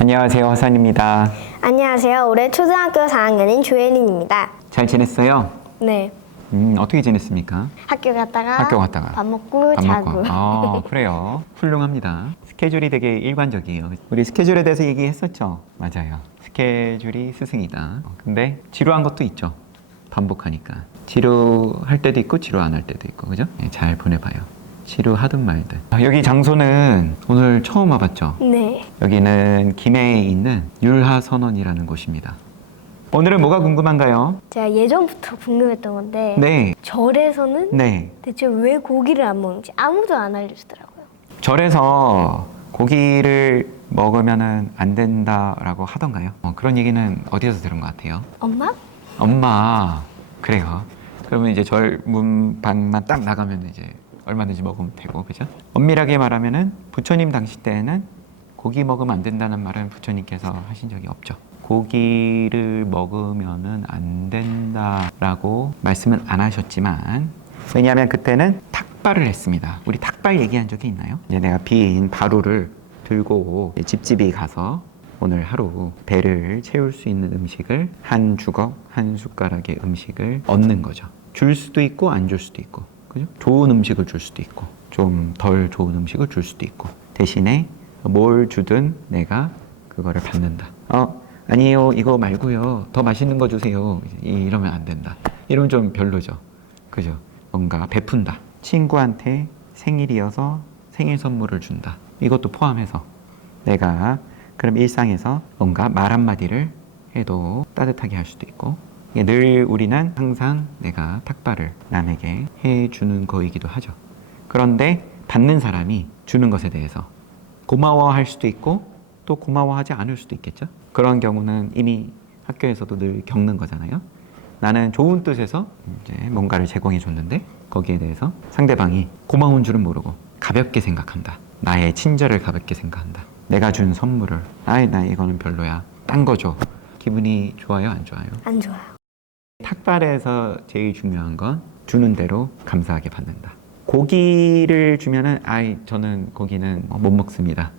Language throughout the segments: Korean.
안녕하세요, 허산입니다. 안녕하세요. 올해 초등학교 4학년인 조예린입니다. 잘 지냈어요? 네. 어떻게 지냈습니까? 학교 갔다가 밥 먹고 밥 자고. 먹고. 그래요. 훌륭합니다. 스케줄이 되게 일관적이에요. 우리 스케줄에 대해서 얘기했었죠? 맞아요. 스케줄이 스승이다. 근데 지루한 것도 있죠. 반복하니까. 지루할 때도 있고 지루 안 할 때도 있고, 그죠? 네, 잘 보내봐요. 지루하든 말든. 여기 장소는 오늘 처음 와봤죠? 네. 여기는 김해에 있는 율하선원이라는 곳입니다. 오늘은 뭐가 궁금한가요? 제가 예전부터 궁금했던 건데 네. 절에서는 네. 대체 왜 고기를 안 먹는지 아무도 안 알려주더라고요. 절에서 고기를 먹으면 안 된다라고 하던가요? 그런 얘기는 어디서 들은 것 같아요? 엄마? 엄마. 그래요. 그러면 이제 절 문방만 딱 나가면 이제 얼마든지 먹으면 되고, 그죠? 엄밀하게 말하면은 부처님 당시 때에는 고기 먹으면 안 된다는 말은 부처님께서 하신 적이 없죠. 고기를 먹으면은 안 된다라고 말씀은 안 하셨지만, 왜냐하면 그때는 탁발을 했습니다. 우리 탁발 얘기한 적이 있나요? 이제 내가 빈 바루를 들고 집집이 가서 오늘 하루 배를 채울 수 있는 음식을 한 주걱, 한 숟가락의 음식을 얻는 거죠. 줄 수도 있고 안 줄 수도 있고, 그죠? 좋은 음식을 줄 수도 있고 좀 덜 좋은 음식을 줄 수도 있고, 대신에 뭘 주든 내가 그거를 받는다. 아니에요, 이거 말고요, 더 맛있는 거 주세요, 이러면 안 된다. 이러면 좀 별로죠, 그죠? 뭔가 베푼다. 친구한테 생일이어서 생일 선물을 준다. 이것도 포함해서 내가 그럼 일상에서 뭔가 말 한마디를 해도 따뜻하게 할 수도 있고, 늘 우리는 항상 내가 탁발을 남에게 해주는 거이기도 하죠. 그런데 받는 사람이 주는 것에 대해서 고마워할 수도 있고 또 고마워하지 않을 수도 있겠죠. 그런 경우는 이미 학교에서도 늘 겪는 거잖아요. 나는 좋은 뜻에서 이제 뭔가를 제공해 줬는데 거기에 대해서 상대방이 고마운 줄은 모르고 가볍게 생각한다. 나의 친절을 가볍게 생각한다. 내가 준 선물을 나 이거는 별로야, 딴 거 줘. 기분이 좋아요, 안 좋아요? 안 좋아요. 탁발에서 제일 중요한 건 주는 대로 감사하게 받는다. 고기를 주면은 저는 고기는 못 먹습니다,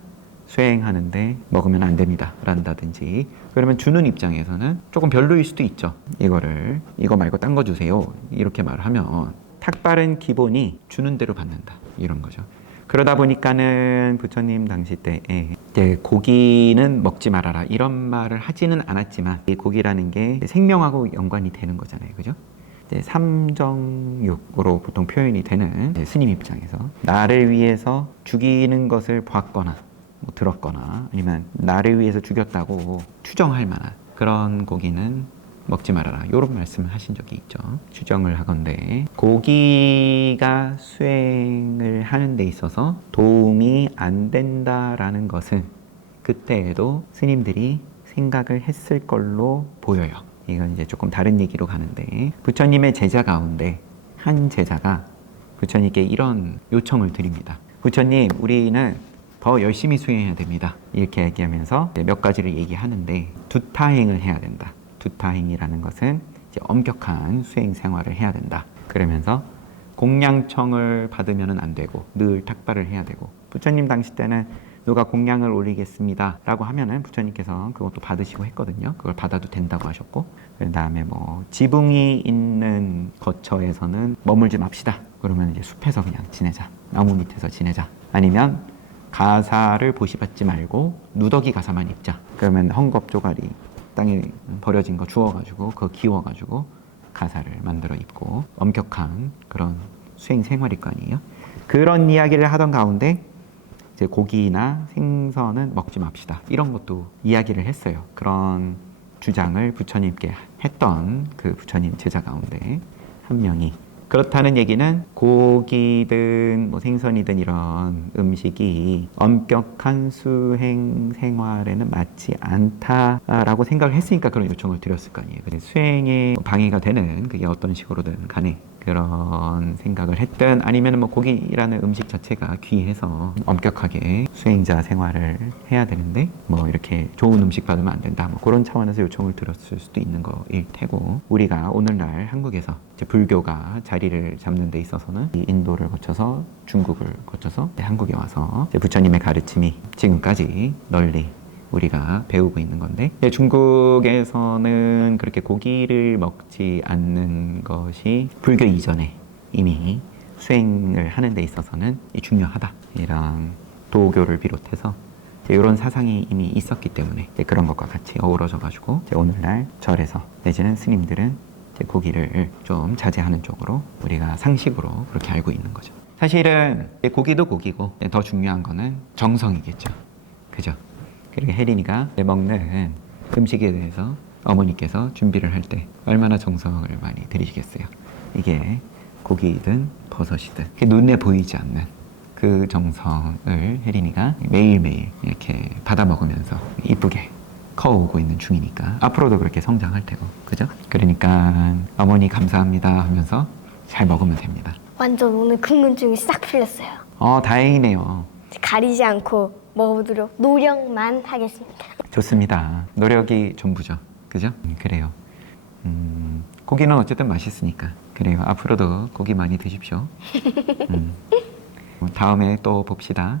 수행하는데 먹으면 안 됩니다 란다든지, 그러면 주는 입장에서는 조금 별로일 수도 있죠. 이거 말고 딴 거 주세요 이렇게 말하면 탁발은 기본이 주는 대로 받는다, 이런 거죠. 그러다 보니까는 부처님 당시 때에 이제 고기는 먹지 말아라 이런 말을 하지는 않았지만, 이 고기라는 게 생명하고 연관이 되는 거잖아요, 그죠? 이제 삼정육으로 보통 표현이 되는 스님 입장에서 나를 위해서 죽이는 것을 보았거나 뭐 들었거나 아니면 나를 위해서 죽였다고 추정할 만한 그런 고기는 먹지 말아라, 이런 말씀을 하신 적이 있죠. 추정을 하건대 고기가 수행을 하는 데 있어서 도움이 안 된다라는 것은 그때에도 스님들이 생각을 했을 걸로 보여요. 이건 이제 조금 다른 얘기로 가는데, 부처님의 제자 가운데 한 제자가 부처님께 이런 요청을 드립니다. 부처님, 우리는 더 열심히 수행해야 됩니다. 이렇게 얘기하면서 몇 가지를 얘기하는데, 두타행을 해야 된다. 두타행이라는 것은 이제 엄격한 수행 생활을 해야 된다. 그러면서 공양청을 받으면 안 되고 늘 탁발을 해야 되고, 부처님 당시 때는 누가 공양을 올리겠습니다 라고 하면은 부처님께서 그것도 받으시고 했거든요. 그걸 받아도 된다고 하셨고, 그 다음에 뭐 지붕이 있는 거처에서는 머물지 맙시다. 그러면 이제 숲에서 그냥 지내자, 나무 밑에서 지내자. 아니면 가사를 보시받지 말고 누더기 가사만 입자. 그러면 헝겊 조가리 땅에 버려진 거 주워가지고 그거 기워가지고 가사를 만들어 입고 엄격한 그런 수행 생활일 거 아니에요. 그런 이야기를 하던 가운데 이제 고기나 생선은 먹지 맙시다, 이런 것도 이야기를 했어요. 그런 주장을 부처님께 했던 그 부처님 제자 가운데 한 명이, 그렇다는 얘기는 고기든 뭐 생선이든 이런 음식이 엄격한 수행 생활에는 맞지 않다라고 생각을 했으니까 그런 요청을 드렸을 거 아니에요. 수행에 방해가 되는 그게 어떤 식으로든 간에 그런 생각을 했든, 아니면 뭐 고기라는 음식 자체가 귀해서 엄격하게 수행자 생활을 해야 되는데 뭐 이렇게 좋은 음식 받으면 안 된다, 뭐 그런 차원에서 요청을 드렸을 수도 있는 거일 테고, 우리가 오늘날 한국에서 이제 불교가 자리를 잡는 데 있어서는 이 인도를 거쳐서 중국을 거쳐서 한국에 와서 이제 부처님의 가르침이 지금까지 널리 우리가 배우고 있는 건데 중국에서는 그렇게 고기를 먹지 않는 것이 불교 이전에 이미 수행을 하는 데 있어서는 중요하다. 이런 도교를 비롯해서 이런 사상이 이미 있었기 때문에 그런 것과 같이 어우러져 가지고 오늘날 절에서 내지는 스님들은 고기를 좀 자제하는 쪽으로 우리가 상식으로 그렇게 알고 있는 거죠. 사실은 고기도 고기고 더 중요한 거는 정성이겠죠. 그죠? 그리고 혜린이가 먹는 음식에 대해서 어머니께서 준비를 할 때 얼마나 정성을 많이 들이시겠어요. 이게 고기든 버섯이든 눈에 보이지 않는 그 정성을 혜린이가 매일매일 이렇게 받아 먹으면서 이쁘게 커오고 있는 중이니까 앞으로도 그렇게 성장할 테고, 그죠? 그러니까 어머니 감사합니다 하면서 잘 먹으면 됩니다. 완전 오늘 궁금증이 싹 풀렸어요. 다행이네요. 가리지 않고 먹어보도록 노력만 하겠습니다. 좋습니다. 노력이 전부죠. 그죠? 그래요. 고기는 어쨌든 맛있으니까. 그래요. 앞으로도 고기 많이 드십시오. 다음에 또 봅시다.